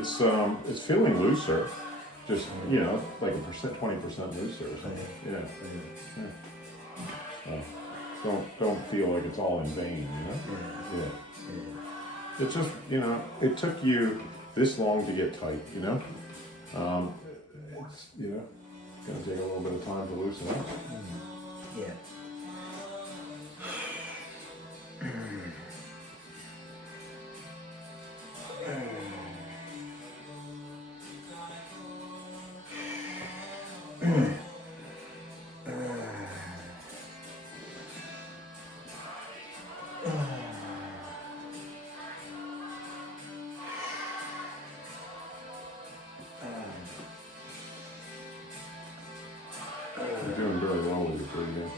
it's feeling looser, just, you know, like 20% looser or something. Yeah. Don't feel like it's all in vain, you know? Yeah. It's just, you know, it took you this long to get tight, you know? It's, you know, gonna take a little bit of time to loosen up. Yeah. You're doing very well with your breathing.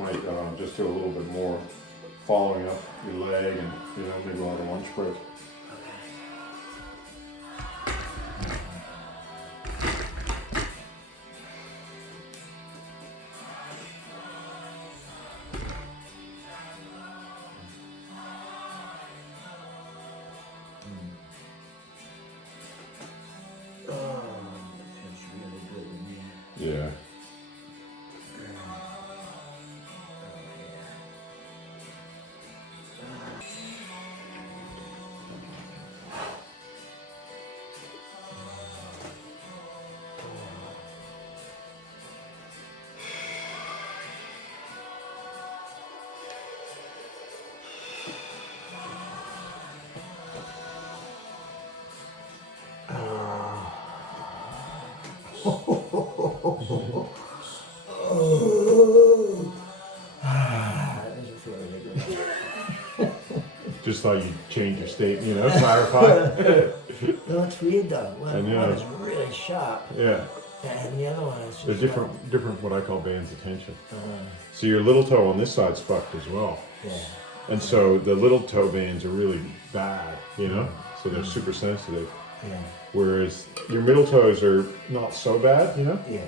Might just do a little bit more following up your leg, and, you know, maybe we'll have a lunch break. Feels really good in here. Yeah. That doesn't feel really good. Just thought you'd change your state, you know, clarify. No, it's weird though. I One know. is really sharp, Yeah. and the other one is just They're different what I call bands of tension. like, So your little toe on this side's fucked as well. yeah. And so the little toe bands are really bad, you know? So they're super sensitive. Yeah. Whereas your middle toes are not so bad, you know? Yeah.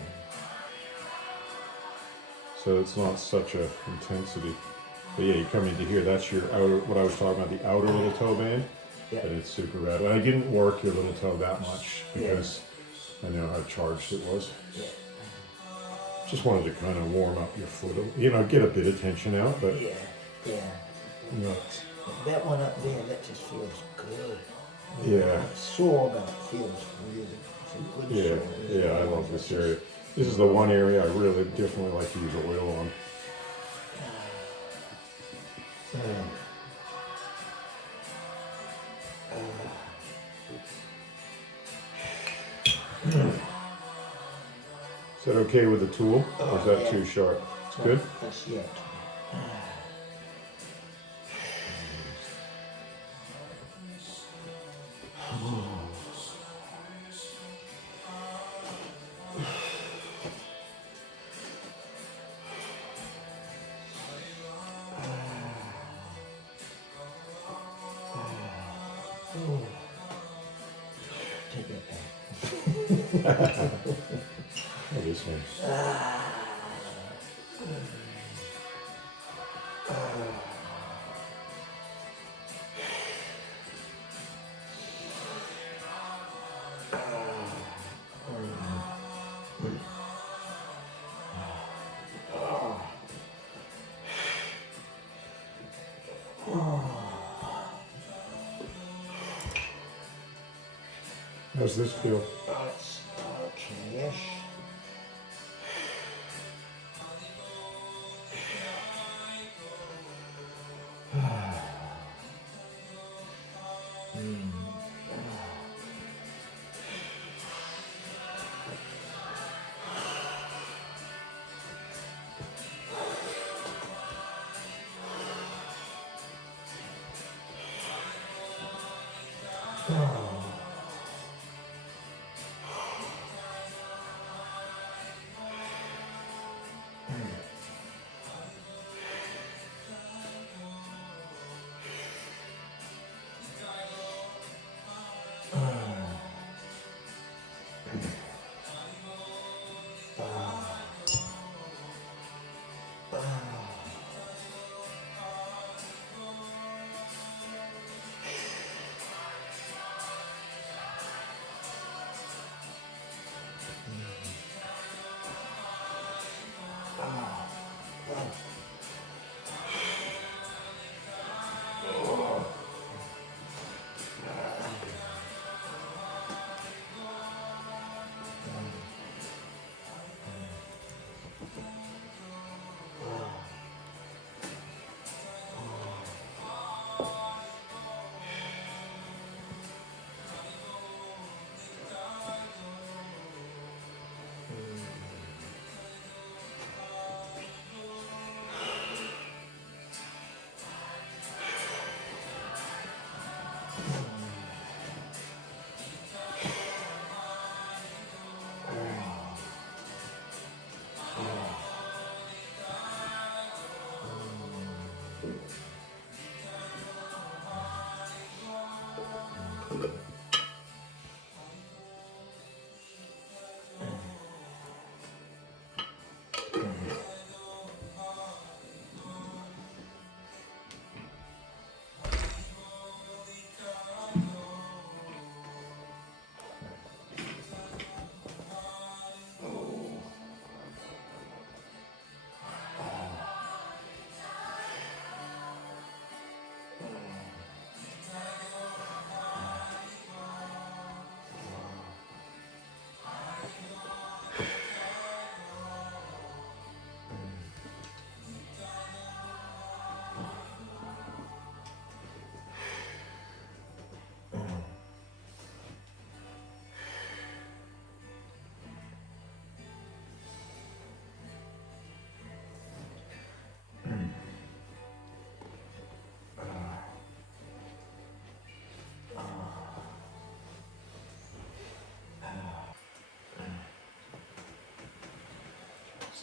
So it's not such a intensity. But yeah, you come into here, that's your outer, what I was talking about, the outer little toe band. Yeah. And it's super bad. And I didn't work your little toe that much because I know how charged it was. Yeah. Just wanted to kind of warm up your foot, you know, get a bit of tension out, but Yeah. Yeah. you know, it's, That one up there, that just feels good. Yeah. It's sore, but it feels really, it's a good yeah, sore. yeah, I love this area. This is the one area I really definitely like to use oil on. Is that okay with the tool? Or is that Yeah. too sharp? It's good? That's it. Take it back. Oh, this one. How's this feel? That's okay-ish.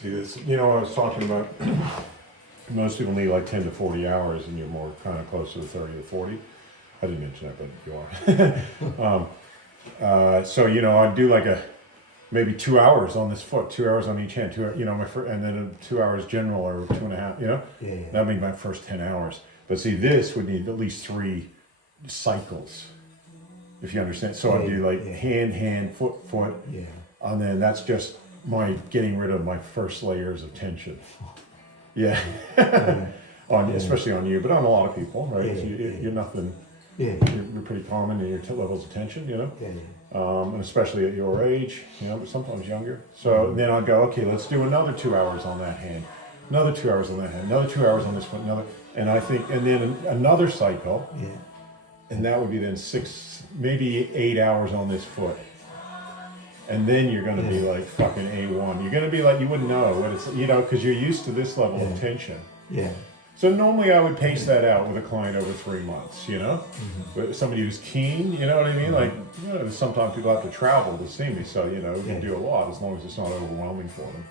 See this, I was talking about, most people need like 10 to 40 hours and you're more kind of close to the 30 to 40. I didn't mention that, but you are. So, I'd do like maybe 2 hours on this foot, 2 hours on each hand, and then 2 hours general or 2.5, Yeah. That'd be my first 10 hours. But see, this would need at least 3 cycles, if you understand. So I'd do like hand, foot, Yeah. and then that's just my getting rid of my first layers of tension. Yeah. Especially on you, but on a lot of people, right? You're nothing. Yeah. You're pretty common in your levels of tension, Yeah. and especially at your age, but sometimes younger. So then I'd go, okay, let's do another 2 hours on that hand, another 2 hours on that hand, another 2 hours on this foot, and then another cycle, Yeah. and that would be then 6, maybe 8 hours on this foot. And then you're going to be like fucking A1. You're going to be like, you wouldn't know what it's, because you're used to this level of tension. Yeah. So normally I would pace that out with a client over 3 months, But somebody who's keen, you know what I mean? Like, sometimes people have to travel to see me, so, we can do a lot as long as it's not overwhelming for them.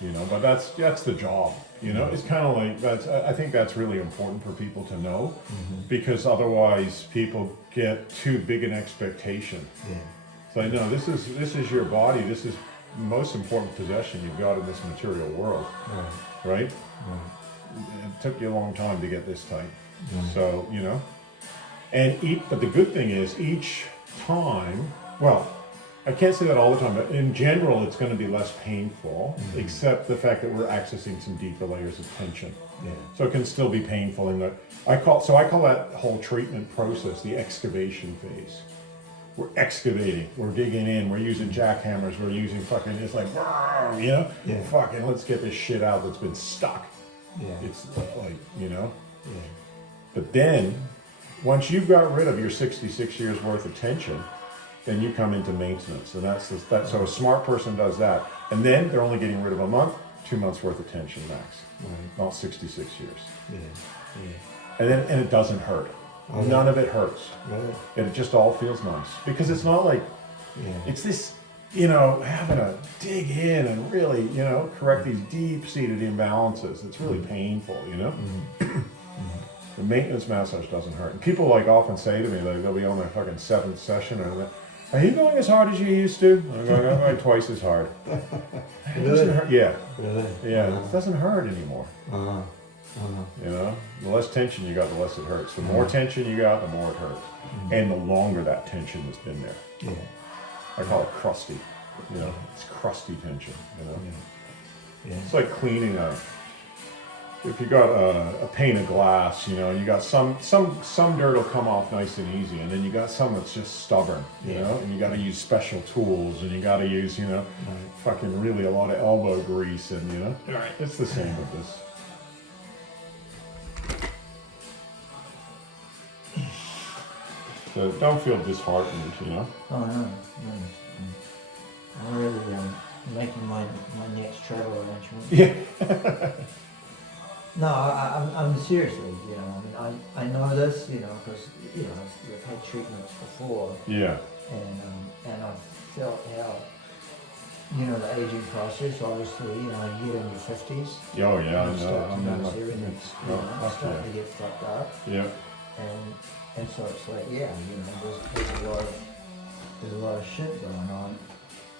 Yeah. But that's the job, It's kind of like, I think that's really important for people to know, because otherwise people get too big an expectation. Yeah. So no, this is your body, this is the most important possession you've got in this material world, right? It took you a long time to get this tight. So, but the good thing is each time, well, I can't say that all the time, but in general, it's going to be less painful, except the fact that we're accessing some deeper layers of tension. Yeah. So it can still be painful I call that whole treatment process the excavation phase. We're excavating, we're digging in, we're using jackhammers, we're using it's like, fucking let's get this shit out that's been stuck. Yeah. It's like, Yeah. But then, once you've got rid of your 66 years worth of tension, then you come into maintenance. And so a smart person does that. And then they're only getting rid of a month, 2 months worth of tension max. Not 66 years. Yeah. And it doesn't hurt. None of it hurts. It just all feels nice. Because it's not like, it's this, having to dig in and really, correct these deep-seated imbalances. It's really painful, The maintenance massage doesn't hurt. And people often say to me, they'll be on their fucking 7th session, or are you going as hard as you used to? I'm going, I'm going twice as hard. It doesn't hurt. Yeah. Really? Yeah, it doesn't hurt anymore. The less tension you got, the less it hurts. The more tension you got, the more it hurts. And the longer that tension has been there. Yeah. I call it crusty. It's crusty tension. Yeah. It's like cleaning if you got a pane of glass, you got some dirt will come off nice and easy, and then you got some that's just stubborn, and you got to use special tools, and you got to use, fucking really a lot of elbow grease, and it's the same with this. So don't feel disheartened, Oh no. I'm really making my next travel arrangement. Yeah. No, I'm seriously, I know this, because, we've had treatments before, Yeah. and I've felt how, the aging process, obviously, you get in your 50s. Oh yeah, I you start to know. notice everything's, starting to get fucked up, Yeah. and so it's like, there's a lot of shit going on.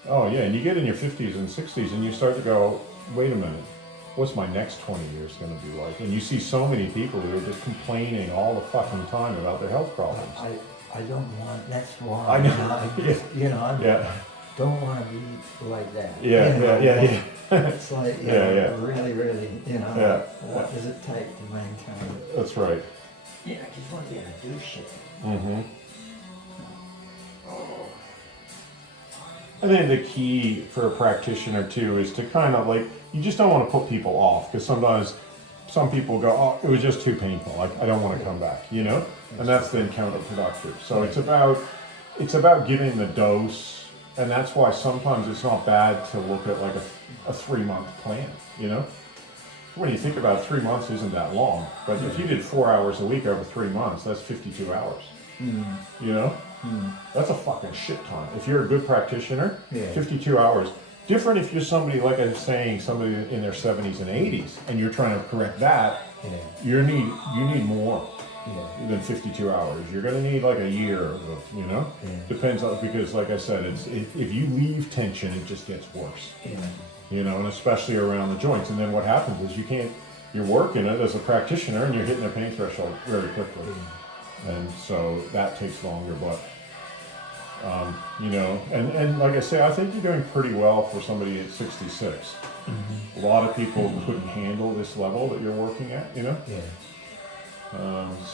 Oh yeah, and you get in your 50s and 60s and you start to go, wait a minute, what's my next 20 years going to be like? And you see so many people who are just complaining all the fucking time about their health problems. I don't want, that's why. I know. I don't want to be like that. Yeah. It's like, really, really, what Yeah. does it take to maintain? That's right. Yeah, I just want to be able to do shit. Mm-hmm. And then the key for a practitioner too is to kind of you just don't want to put people off, because sometimes some people go, oh, it was just too painful, I don't want to come back, and that's then counterproductive. So it's about giving the dose, and that's why sometimes it's not bad to look at a 3-month plan, When you think about it, 3 months isn't that long, but if you did 4 hours a week over 3 months, that's 52 hours. That's a fucking shit ton. If you're a good practitioner, 52 hours, Different if you're somebody, like I was saying, somebody in their 70s and 80s, and you're trying to correct that, Yeah. you need more Yeah. than 52 hours. You're going to need like a year of, Yeah. depends on, because like I said, if you leave tension, it just gets worse, Yeah. and especially around the joints. And then what happens is you're working it as a practitioner and you're hitting a pain threshold very quickly. And so that takes longer, but, and like I say, I think you're doing pretty well for somebody at 66. A lot of people couldn't handle this level that you're working at, Yeah.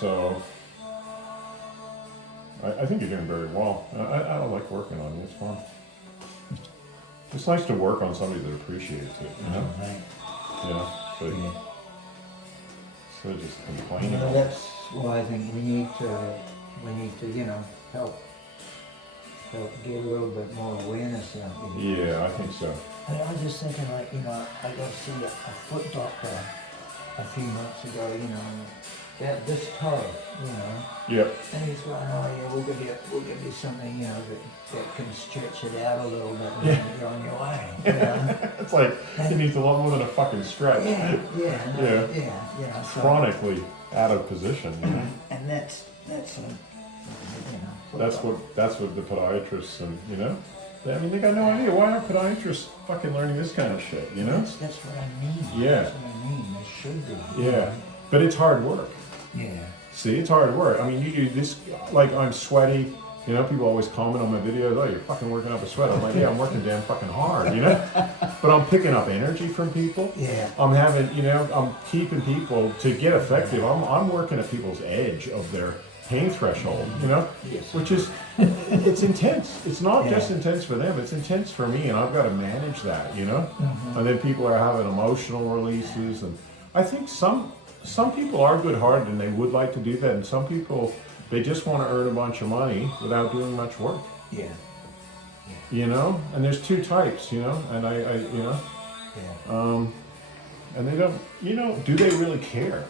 So I think you're doing very well. I like working on you. It's fun. It's nice to work on somebody that appreciates it, Right. So, Yeah. so just complaining. That's why I think we need to, help get a little bit more awareness out there. Yeah, I think so. And I was just thinking, like, I got to see a foot doctor a few months ago, that this toe, Yep. and he's going, oh yeah, we'll give you something, that can stretch it out a little bit and then you're on your way. It's like it needs a lot more than a fucking stretch. Yeah. So, Chronically out of position. and that's That's what the podiatrists and they got no idea. Why aren't podiatrists fucking learning this kind of shit? That's what I mean. Yeah. That's what I mean. They should be. Yeah, but it's hard work. Yeah. See, it's hard work. I mean, you do this, like I'm sweaty. People always comment on my videos, oh, you're fucking working up a sweat. I'm like, yeah, I'm working damn fucking hard, But I'm picking up energy from people. Yeah. I'm having, I'm keeping people to get effective. I'm working at people's edge of their pain threshold, Yes. which is, it's intense. It's not just Yeah. intense for them, it's intense for me, and I've got to manage that, And then people are having emotional releases, and I think some people are good-hearted and they would like to do that, and some people, they just want to earn a bunch of money without doing much work. Yeah. And there's two types, and Yeah. and they don't, do they really care?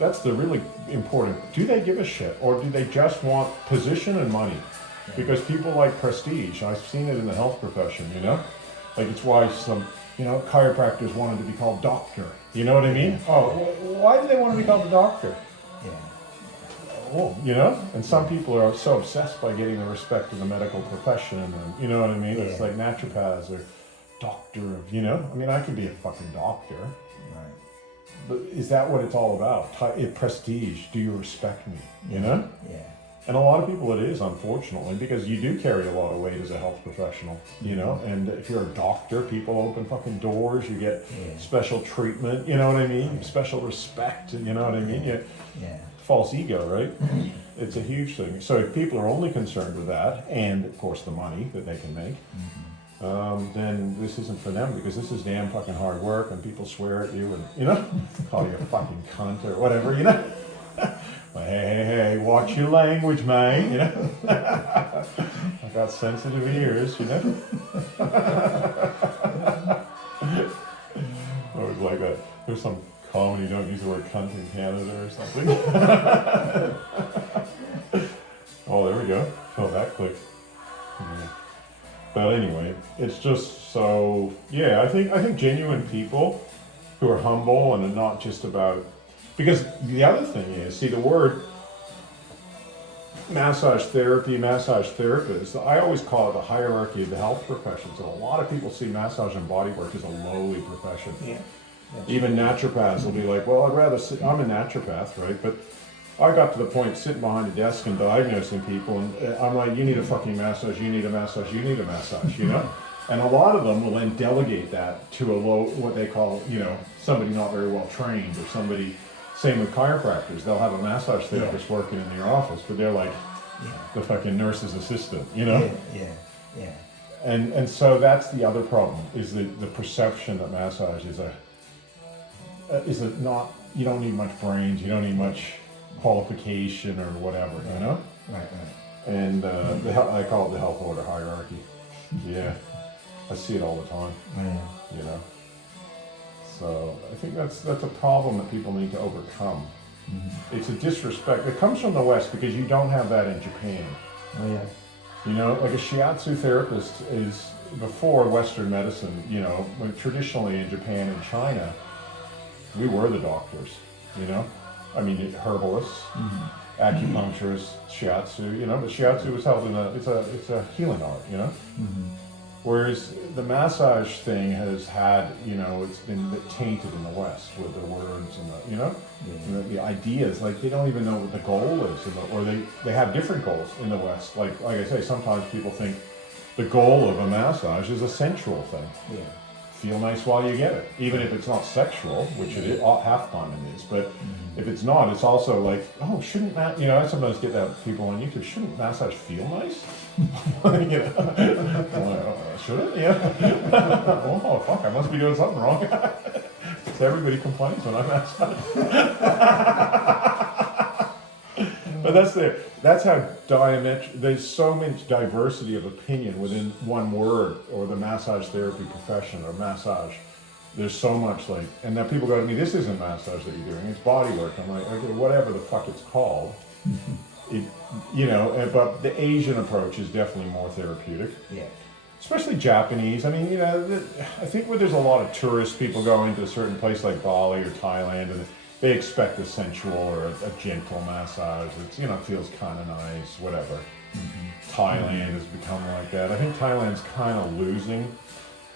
That's the really important. Do they give a shit, or do they just want position and money? Because people like prestige. I've seen it in the health profession, Like it's why some, chiropractors wanted to be called doctor. You know what I mean? Oh, why do they want to be called the doctor? Yeah. And some people are so obsessed by getting the respect of the medical profession, and you know what I mean? It's Yeah. like naturopaths or doctor of, I could be a fucking doctor. Right. But is that what it's all about? Prestige, do you respect me? Yeah. And a lot of people it is, unfortunately, because you do carry a lot of weight as a health professional, and if you're a doctor, people open fucking doors, you get special treatment, you know what I mean? Special respect, you know what I mean? Yeah. False ego, right? It's a huge thing. So if people are only concerned with that, and of course the money that they can make, then this isn't for them, because this is damn fucking hard work, and people swear at you and, call you a fucking cunt or whatever, Well, hey, watch your language, mate, I got sensitive ears, Or it's like there's some comedy, don't use the word cunt in Canada or something. Oh, there we go. Oh, that clicked. Yeah. But anyway, it's just so, I think genuine people who are humble and are not just about, because the other thing is, see, the word massage therapy, massage therapist, I always call it the hierarchy of the health professions. And a lot of people see massage and body work as a lowly profession. Yeah. Even naturopaths will be like, well, I'd rather sit, I'm a naturopath, right? But I got to the point sitting behind a desk and diagnosing people, and I'm like, you need a fucking massage, you need a massage, you need a massage, And a lot of them will then delegate that to a low, what they call, somebody not very well trained, or somebody, same with chiropractors, they'll have a massage therapist working in their office, but they're like the fucking nurse's assistant, Yeah. And so that's the other problem, is the perception that massage is a not, you don't need much brains, you don't need much qualification or whatever, Right. And I call it the health order hierarchy. Yeah, I see it all the time, Yeah. So I think that's a problem that people need to overcome. Mm-hmm. It's a disrespect. It comes from the West, because you don't have that in Japan. Oh yeah. Like a shiatsu therapist is before Western medicine, you know, when traditionally in Japan and China, we were the doctors, you know? I mean, herbalists, acupuncturists, shiatsu, you know, but shiatsu was held in it's a healing art, you know? Whereas the massage thing has had, you know, it's been tainted in the West with the words and the, you know, and the ideas. Like they don't even know what the goal is, or they have different goals in the West. Like I say, sometimes people think the goal of a massage is a sensual thing. Yeah. Feel nice while you get it, even if it's not sexual, which it is, half time it is. But if it's not, it's also like, oh, shouldn't you know? I sometimes get that people on YouTube. Shouldn't massage feel nice? You know, should it? Yeah. Oh fuck! I must be doing something wrong. So everybody complains when I massage. But that's how there's so much diversity of opinion within one word, or the massage therapy profession, or massage. There's so much like, and then people go to me, this isn't massage that you're doing, it's body work. I'm like, okay, whatever the fuck it's called. You know, but the Asian approach is definitely more therapeutic. Yeah. Especially Japanese. I mean, you know, I think where there's a lot of tourist people go into a certain place like Bali or Thailand, and they expect a sensual or a gentle massage. It's, you know, feels kind of nice, whatever. Thailand has become like that. I think Thailand's kind of losing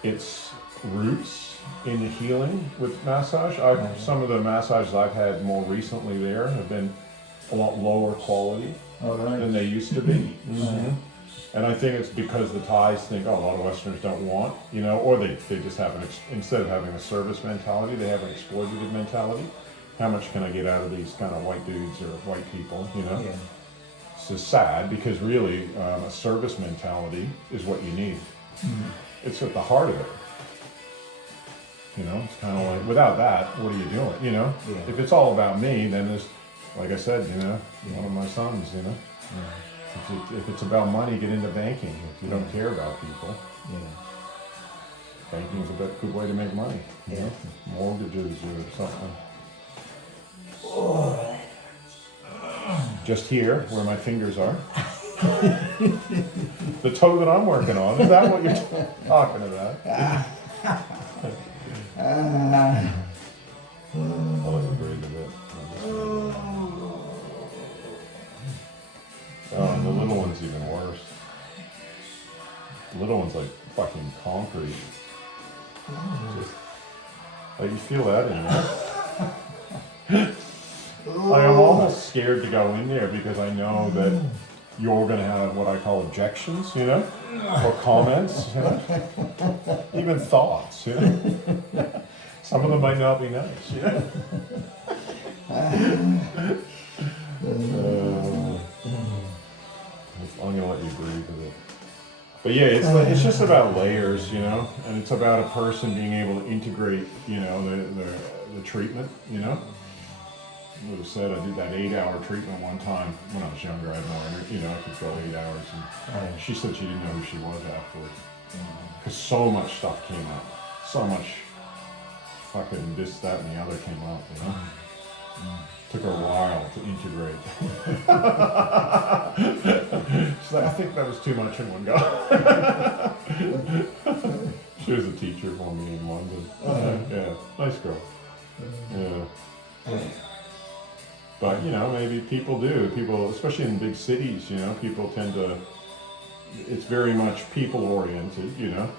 its roots in the healing with massage. Some of the massages I've had more recently there have been a lot lower quality than they used to be. And I think it's because the Thais think, oh, a lot of Westerners don't want, you know, or they just have instead of having a service mentality, they have an exploitative mentality. How much can I get out of these kind of white dudes or white people, you know? Yeah. It's just sad because really a service mentality is what you need. It's at the heart of it. You know, it's kind of like, without that, what are you doing, you know? Yeah. If it's all about me, then there's, like I said, you know, one of my sons, you know? If it's about money, get into banking. If you don't care about people, banking is a good way to make money. You know? Mortgages or something. Just here, where my fingers are. The toe that I'm working on. Is that what you're talking about? I'll let you breathe a bit. Oh, and the little one's even worse. The little one's like fucking concrete. Just, like you feel that in there. Like I'm almost scared to go in there because I know that you're gonna have what I call objections, you know, or comments, you know? Even thoughts, you know. Some of them might not be nice, you know. I'm gonna let you breathe with it. But yeah, it's just about layers, you know, and it's about a person being able to integrate, you know, the treatment, you know. I would have said I did that 8-hour treatment one time when I was younger. I had more energy, you know, I could go 8 hours, and she said she didn't know who she was afterwards because so much stuff came up, so much fucking this, that, and the other came up, you know. Took her a while to integrate. She's like, I think that was too much in one go. She was a teacher for me in London. Yeah, nice girl. Yeah. But, you know, maybe people do. People, especially in big cities, you know, people tend to, it's very much people-oriented, you know.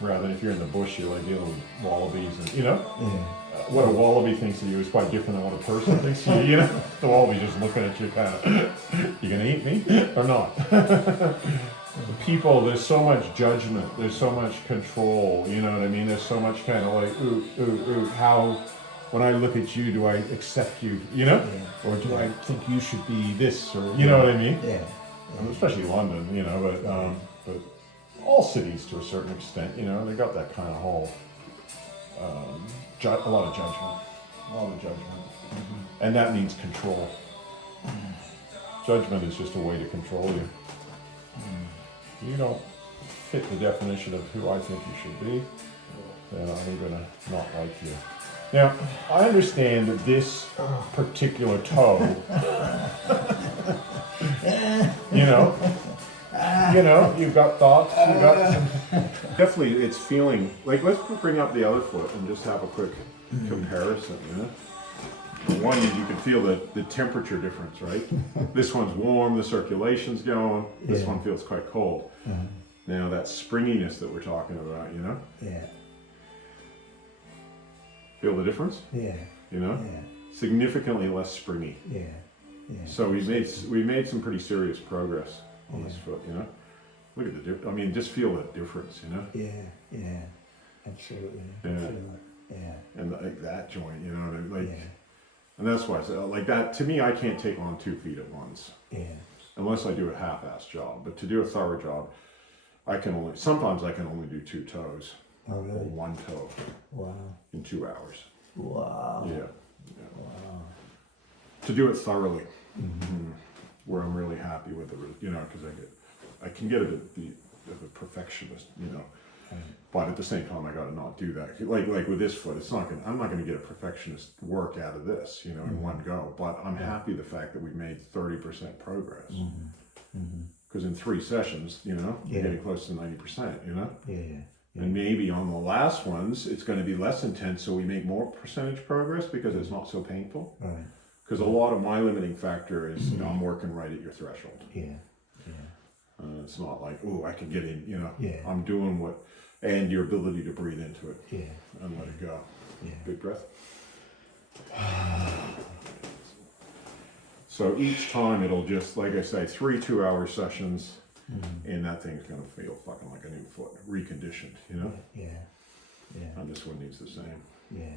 Rather than if you're in the bush, you're like dealing with wallabies and, you know. What a wallaby thinks of you is quite different than what a person thinks of you, you know? The wallaby's just looking at you kind of, you gonna eat me or not? People, there's so much judgment, there's so much control, you know what I mean? There's so much kind of like, how, when I look at you, do I accept you, you know? Or do I think you should be this, or, you know what I mean? Especially London, you know, but all cities to a certain extent, you know, they got that kind of whole, a lot of judgment, and that needs control. Judgment is just a way to control you. You don't fit the definition of who I think you should be, then I'm gonna not like you. Now, I understand that this particular toe, you know, You know, you've got thoughts, you got some. Definitely, it's feeling like, let's bring up the other foot and just have a quick comparison, you know? One, you can feel the temperature difference, right? This one's warm, the circulation's going, this Yeah. one feels quite cold. Now that springiness that we're talking about, you know? Yeah. Feel the difference? Yeah. You know? Yeah. Significantly less springy. Yeah. Yeah. So we made some pretty serious progress on this foot, you know? Look at I mean, just feel the difference, you know? Yeah. Yeah. Absolutely. Yeah. Absolutely. Yeah. And like that joint, you know, like, Yeah. and that's why I said, like that, to me, I can't take on 2 feet at once, Yeah. unless I do a half-ass job. But to do a thorough job, sometimes I can only do 2 toes, Oh, or really? 1 toe Wow. in 2 hours. Wow. Yeah. Wow. To do it thoroughly, where I'm really happy with it, you know, because I can get a bit of a perfectionist, you know. But at the same time, I got to not do that. Like with this foot, I'm not going to get a perfectionist work out of this, you know, in one go. But I'm happy the fact that we've made 30% progress. Because in 3 sessions, you know, you're getting close to 90%, you know. Yeah. And maybe on the last ones, it's going to be less intense, so we make more percentage progress because it's not so painful. Right. Because a lot of my limiting factor is, you know, I'm working right at your threshold. Yeah. Yeah. It's not like, oh, I can get in, you know. Yeah. I'm doing and your ability to breathe into it Yeah. and let it go. Yeah. Big breath. So each time it'll just, like I say, 3 2-hour sessions, and that thing's gonna feel fucking like a new foot, reconditioned, you know. Yeah. Yeah. And this one needs the same. Yeah.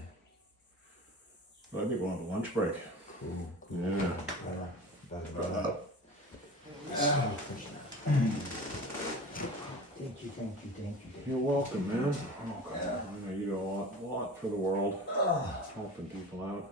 But I think we'll have a lunch break. Cool. Yeah. Thank you. You're welcome, man. Oh, God. I know you do a lot for the world, helping people out.